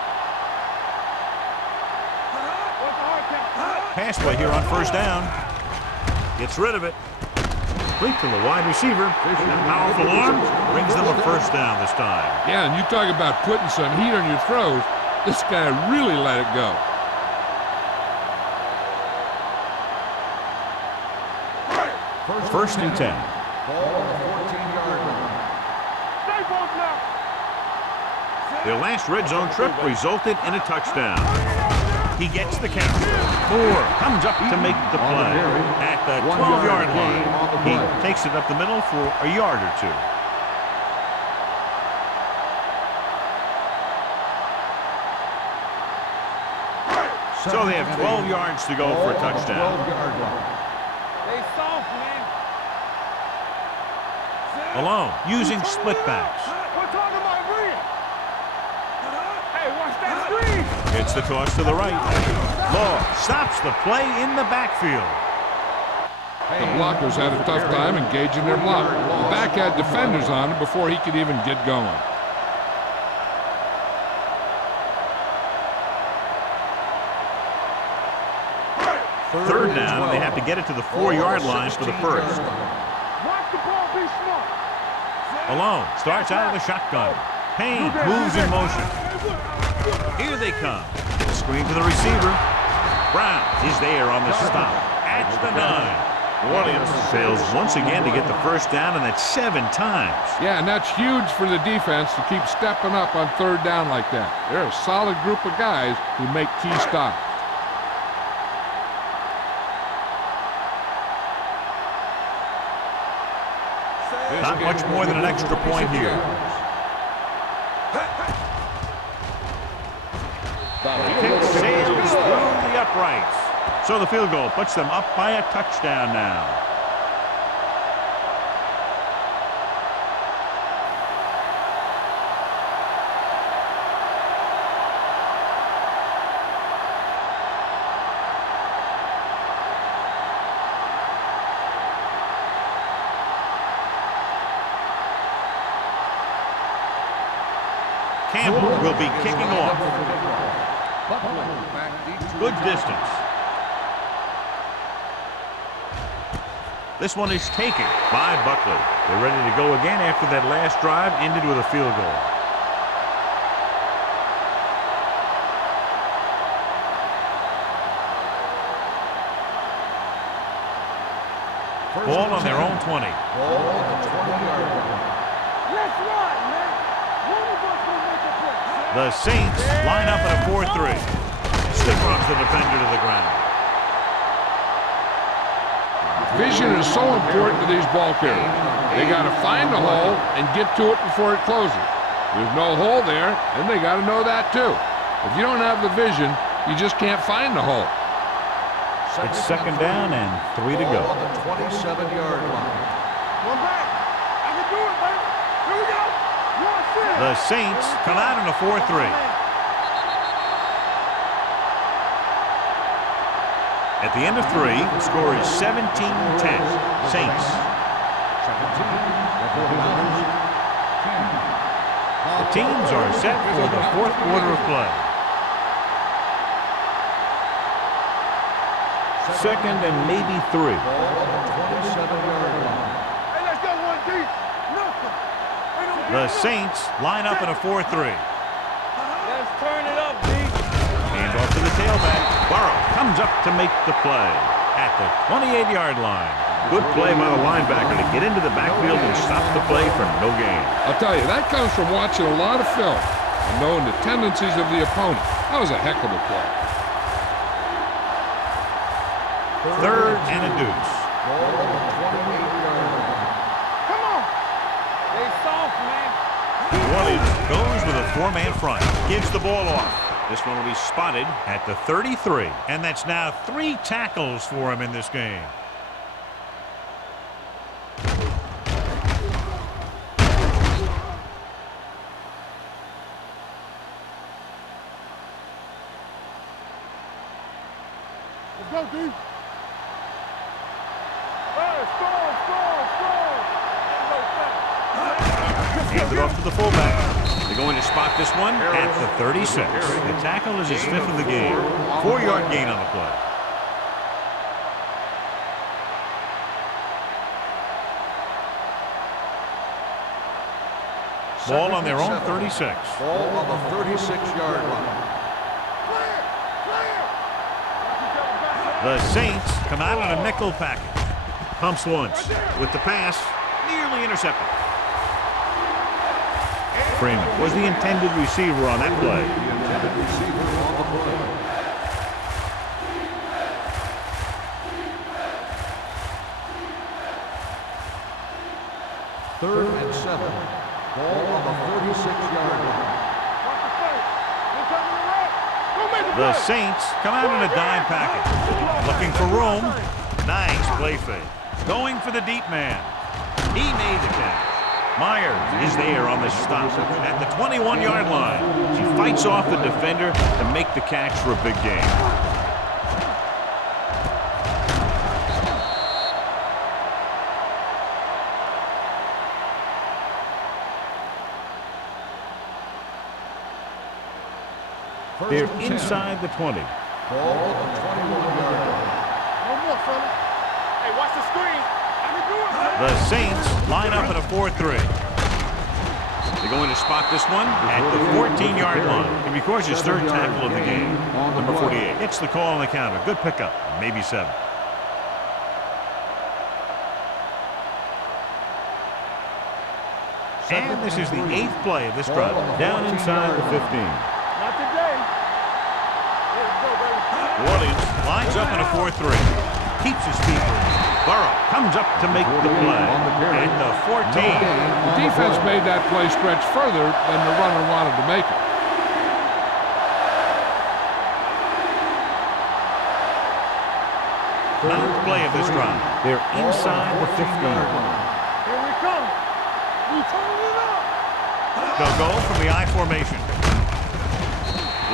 What's the hard count? Pass play here on first down. Gets rid of it. Complete to the wide receiver. That powerful arm brings them a first down this time. Yeah, and you talk about putting some heat on your throws. This guy really let it go. First and 10. Ball on the 14-yard line. Stay both now. Their last red zone trip resulted in a touchdown. He gets the count. Moore comes up to make the play. At the 12-yard line, he takes it up the middle for a yard or two. So they have 12 yards to go for a touchdown. 12-yard line. They soft, man. Malone using split backs. We're talking about real. Hey, watch that screen. It's the toss to the right. Law stops the play in the backfield. The blockers had a tough time engaging their block. The back had defenders on him before he could even get going. Third down, and they have to get it to the 4-yard line for the first. Watch the ball, be smart. Malone starts out of the shotgun. Payne moves in motion. Here they come. Screen to the receiver. Brown is there on the stop. At the 9. New Orleans fails once again to get the first down, and that's 7 times. Yeah, and that's huge for the defense to keep stepping up on third down like that. They're a solid group of guys who make key stops. Not much more than an extra point here. The kick sails through the uprights. So the field goal puts them up by a touchdown now. Campbell will be kicking off. Good distance. This one is taken by Buckley. They're ready to go again after that last drive ended with a field goal. Ball on their own 20. Ball on the 20-yard line. Let's run, man. One of us will make a play. The Saints line up in a 4-3. Stiff arms the defender to the ground. Vision is so important to these ball carriers. They got to find the hole and get to it before it closes. There's no hole there, and they got to know that too. If you don't have the vision, you just can't find the hole. It's second down and 3 to go. On the 27-yard line. One back. I can do it, baby. Here we go. The Saints come out in a 4-3. At the end of 3, the score is 17-10. Saints. The teams are set for the fourth quarter of play. Second and maybe 3. Ball on the 27-yard line. Hey, let's go one deep. Nothing. The Saints line up in a 4-3. Let's turn it up, D. Hand off to the tailback. Burrow comes up to make the play at the 28-yard line. Good play by the linebacker to get into the backfield and stop the play for no gain. I'll tell you, that comes from watching a lot of film and knowing the tendencies of the opponent. That was a heck of a play. Third and a deuce. Ball on the 28-yard line. Come on. They soft, man. New Orleans goes with a four-man front. Gives the ball off. This one will be spotted at the 33. And that's now 3 tackles for him in this game. Let's go, D. Hey, score. Hands it off to the fullback. They're going to spot this one at the 36. The tackle is his 5th of the game. 4-yard gain on the play. Ball on their own 36. Ball on the 36-yard line. The Saints come out on a nickel package. Pumps once with the pass, nearly intercepted. Freeman was the intended receiver on that play. The intended receiver on the play. Third and 7. Ball on the 46-yard line. The Saints come out in a dime package. Looking for room. Nice play fake. Going for the deep man. He made the catch. Myers is there on the stop at the 21-yard line. He fights off the defender to make the catch for a big game. They're inside the 20. Ball on the 21-yard line. No more, fella. Hey, watch the screen. I can do it. The Saints line up at a 4-3. They're going to spot this one at the 14-yard line. He records his 3rd tackle of the game. Number 48 gets the call on the counter. Good pickup, maybe 7. And this is the 8th play of this drive. Down inside the 15. Not today. Let's go, baby. New Orleans lines up in a 4-3. Keeps his feet moving. Burrow comes up to make the play. At the 14. The defense made that play stretch further than the runner wanted to make it. Ninth play of this drive. They're inside the 15. Here we come. We turn it up. They'll go from the I formation.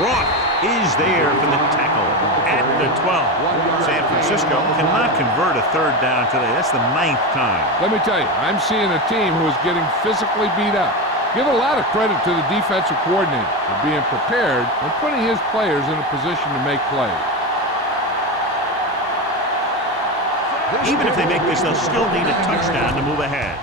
Rock is there for the tackle at the 12. San Francisco cannot convert a 3rd down today. That's the 9th time. Let me tell you, I'm seeing a team who is getting physically beat up. Give a lot of credit to the defensive coordinator for being prepared and putting his players in a position to make plays. Even if they make this, they'll still need a touchdown to move ahead.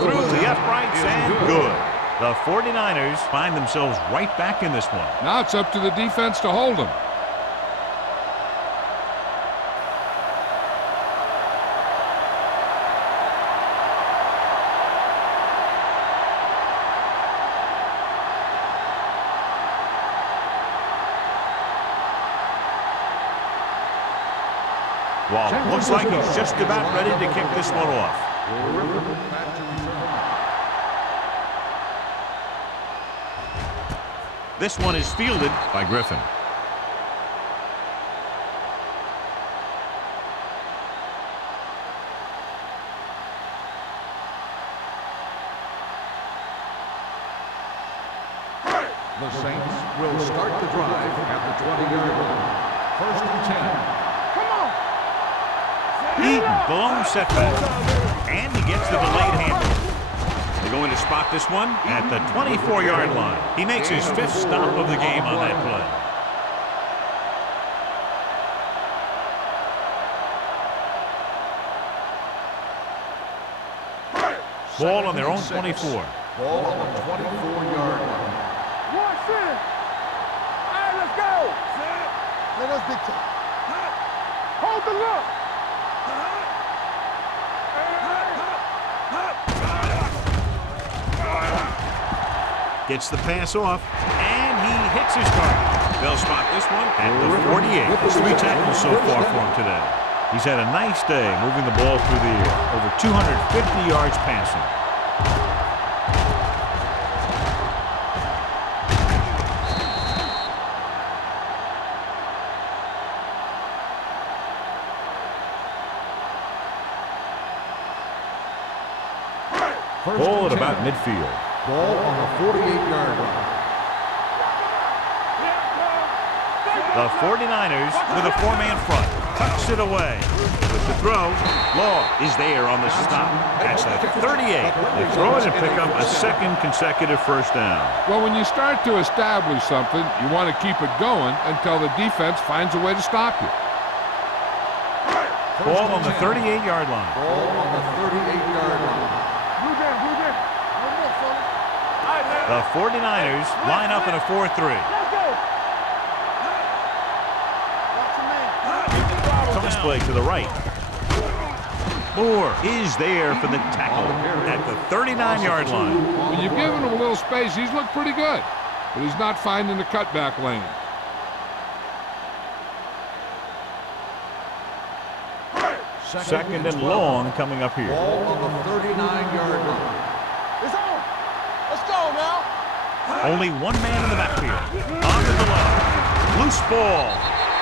Through the uprights and good. The 49ers find themselves right back in this one. Now it's up to the defense to hold them. Well, looks like he's just about ready to kick this one off. This one is fielded by Griffin. The Saints will start the drive at the 20-yard line. 1st and 10. Eaton, blown setback. And he gets the delayed handle. They're going to spot this one at the 24-yard line. He makes his 5th stop of the game on that play. Ball on their own 24. Ball on the 24-yard line. Watch it. All right, let's go. Let us dictate. Hold the look. Gets the pass off, and he hits his target. They'll spot this one at the 48. 3 tackles so far for him today. He's had a nice day moving the ball through the air. Over 250 yards passing. Ball at about midfield. Ball on the 48-yard line. The 49ers with a 4-man front. Tucks it away. With the throw, Law is there on the stop. That's at 38. They throw it and pick up a second consecutive first down. Well, when you start to establish something, you want to keep it going until the defense finds a way to stop you. Ball on the 38-yard line. Ball on the 38-yard line. The 49ers line up in a 4-3. Toss play to the right. Moore is there for the tackle at the 39-yard line. When you've given him a little space, he's looked pretty good, but he's not finding the cutback lane. Second and long coming up here. Ball on the 39-yard line. It's on. Let's go now. Only one man in the backfield. Onto the line. Loose ball.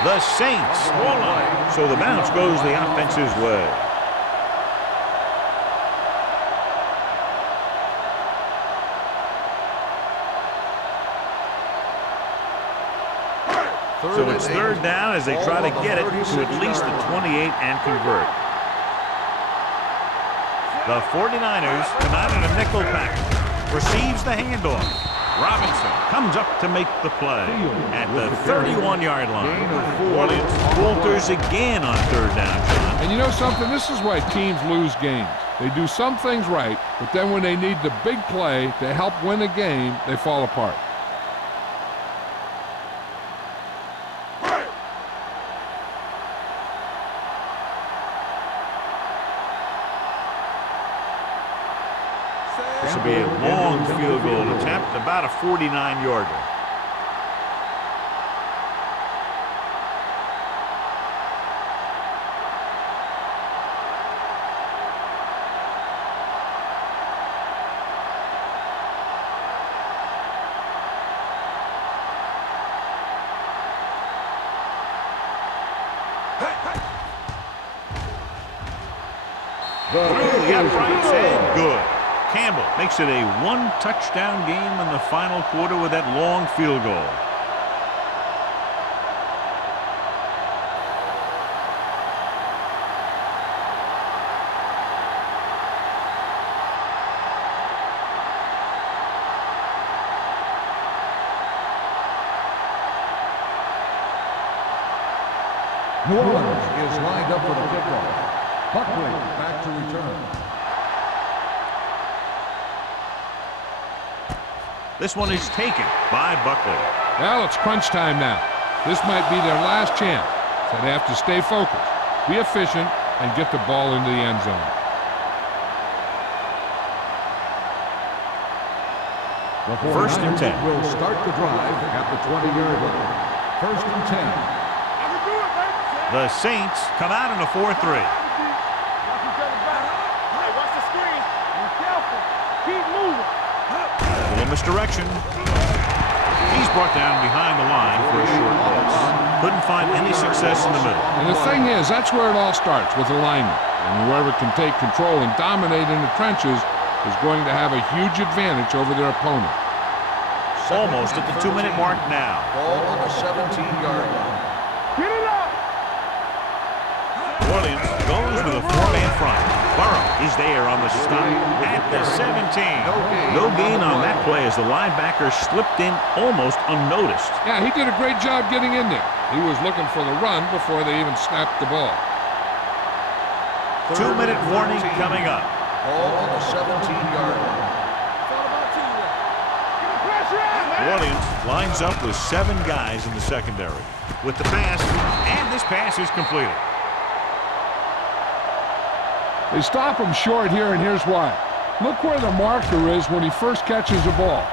The Saints score line. So the bounce goes the offense's way. So it's third down as they try to get it to at least the 28 and convert. The 49ers come out in a nickel package. Receives the handoff. Robinson comes up to make the play at the 31-yard line. New Orleans falters again on third down, John. And you know something? This is why teams lose games. They do some things right, but then when they need the big play to help win a game, they fall apart. This will be a long field goal attempt, about a 49-yarder. Through the uprights and good. Campbell makes it a one-touchdown game in the final quarter with that long field goal. New Orleans is lined up for the kickoff. Buckley back to return. This one is taken by Buckley. Well, it's crunch time now. This might be their last chance, so they have to stay focused, be efficient, and get the ball into the end zone. First and 10. Will start the drive at the 20-yard line. First and 10. The Saints come out in a 4-3. Watch the screen. Be careful. Keep moving. A little misdirection. He's brought down behind the line for a short pass. Couldn't find any success in the middle. And the thing is, that's where it all starts, with alignment. And whoever can take control and dominate in the trenches is going to have a huge advantage over their opponent. Almost at the 2-minute mark now. Ball on the 17-yard line. Get it up. Orleans goes with a 4-man front. Burrow is there on the stop at the 17. No gain on that play as the linebacker slipped in almost unnoticed. Yeah, he did a great job getting in there. He was looking for the run before they even snapped the ball. 2-minute warning coming up. Ball on the 17-yard line. Orleans lines up with 7 guys in the secondary. With the pass, and this pass is completed. They stop him short here, and here's why. Look where the marker is when he first catches the ball.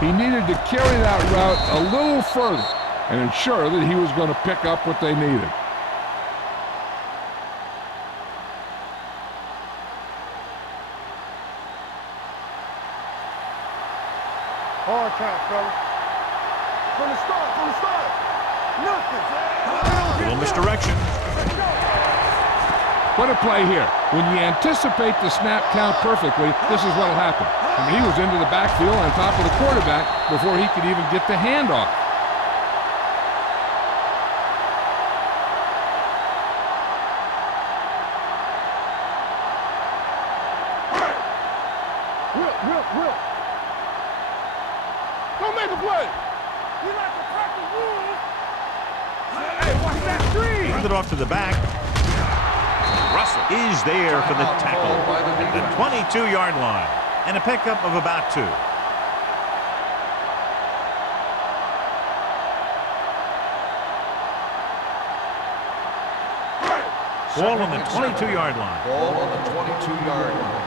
He needed to carry that route a little further and ensure that he was going to pick up what they needed. Hard count, fellas. From the start. Nothing. Little misdirection. What a play here. When you anticipate the snap count perfectly, this is what will happen. I mean, he was into the backfield on top of the quarterback before he could even get the handoff. Will. Don't make a play. We like to practice rules. Hey, watch that screen. Send it off to the back. Russell is there for the tackle at the 22-yard line. And a pickup of about 2. Ball on the 22-yard line. Ball on the 22-yard line.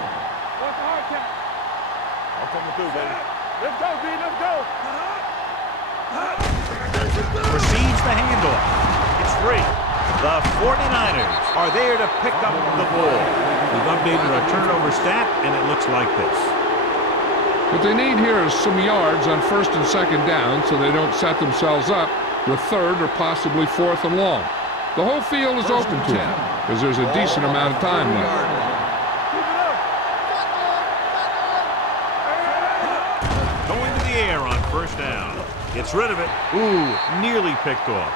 What's the hard count? I'm coming through, baby. Let's go, D. Let's go. Receives the handoff. It's free. The 49ers are there to pick up the ball. We've updated our turnover stat, and it looks like this. What they need here is some yards on 1st and 2nd down so they don't set themselves up with 3rd or possibly 4th and long. The whole field is open to them because there's a decent amount of time left. Going to the air on 1st down. Gets rid of it. Ooh, nearly picked off.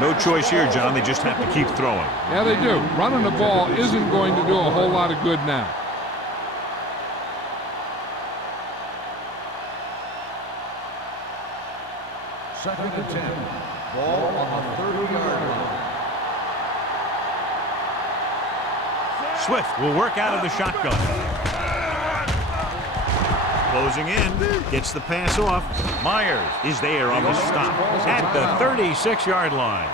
No choice here, John. They just have to keep throwing. Yeah, they do. Running the ball isn't going to do a whole lot of good now. Second and 10. Ball on the 30-yard line. Swift will work out of the shotgun. Closing in, gets the pass off. Myers is there on the stop at the 36-yard line.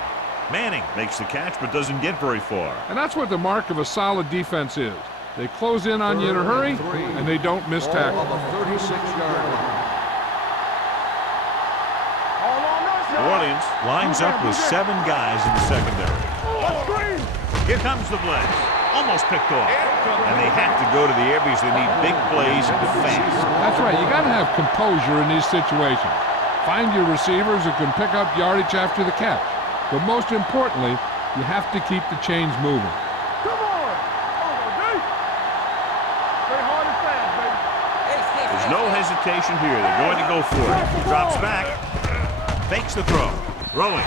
Manning makes the catch but doesn't get very far. And that's what the mark of a solid defense is. They close in on you in a hurry, and they don't miss tackle. Ball on the 36-yard line. New Orleans lines up with 7 guys in the secondary. Here comes the blitz. Almost picked off. And they have to go to the air because they need big plays and fast. That's right. You got to have composure in these situations. Find your receivers who can pick up yardage after the catch. But most importantly, you have to keep the chains moving. Come on. Stay hard and fast, baby. There's no hesitation here. They're going to go for it. Drops back. Fakes the throw. Throwing.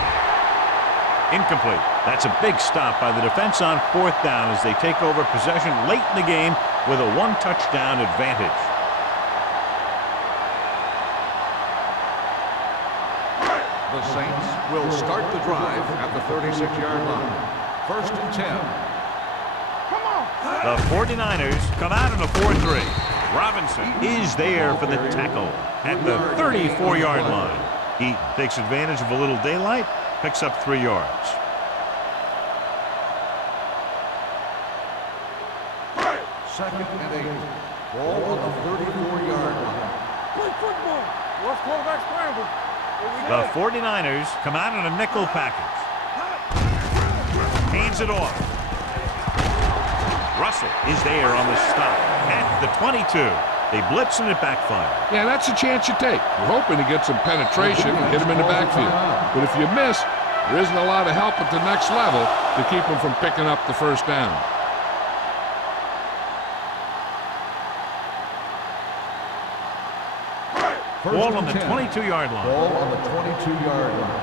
Incomplete. That's a big stop by the defense on 4th down as they take over possession late in the game with a 1-touchdown advantage. The Saints will start the drive at the 36-yard line. 1st and 10. Come on. The 49ers come out in a 4-3. Robinson is there for the tackle at the 34-yard line. He takes advantage of a little daylight, picks up 3 yards. Second and 8. Ball on the 34-yard line. Play football. What's quarterback scramble? The 49ers come out in a nickel package. Hands it off. Russell is there on the stop at the 22. They blitz and it backfires. Yeah, that's a chance you take. You're hoping to get some penetration and get them in the backfield. But if you miss, there isn't a lot of help at the next level to keep them from picking up the 1st down. Ball on the 22-yard line. Ball on the 22-yard line.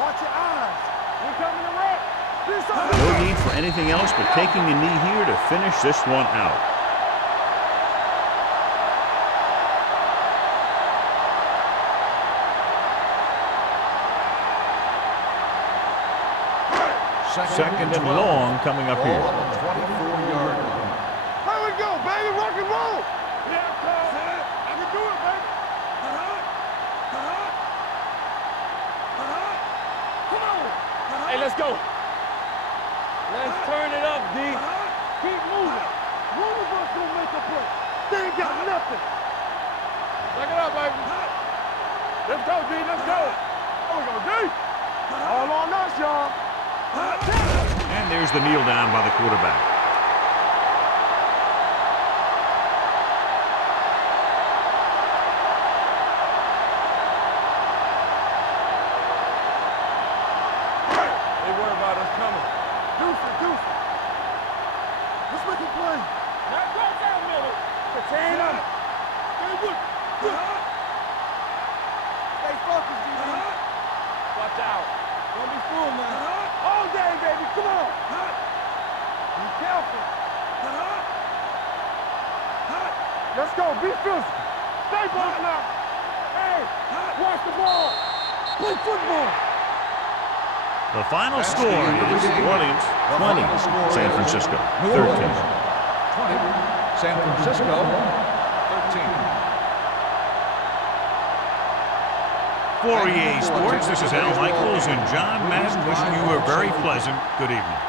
Watch your eyes. We're coming to wreck. No need for anything else but taking a knee here to finish this one out. Second and long coming up here. Ball on the 24-yard line. Here we go, baby. Rock and roll. Yeah, cuz. I can do it, baby. Come on. Hey, let's go. Let's turn it up, the play. They ain't got nothing. Back it up, baby. Let's go, D. Let's go. There we go, D. All on us, y'all. And there's the kneel down by the quarterback. They worry about us coming. Deuce. Let's make it play. Now go down, Miller. Contain him. Stay focused, D. Watch out. Don't be fooled, man. All day, baby. Come on. Be careful. Let's go. Be physical. Stay back now. Hey, watch the ball. Play football. The final score is New Orleans 20, San Francisco 13. 20, San Francisco 13. For EA Sports, this is Al Michaels and John Madden wishing you a very pleasant good evening.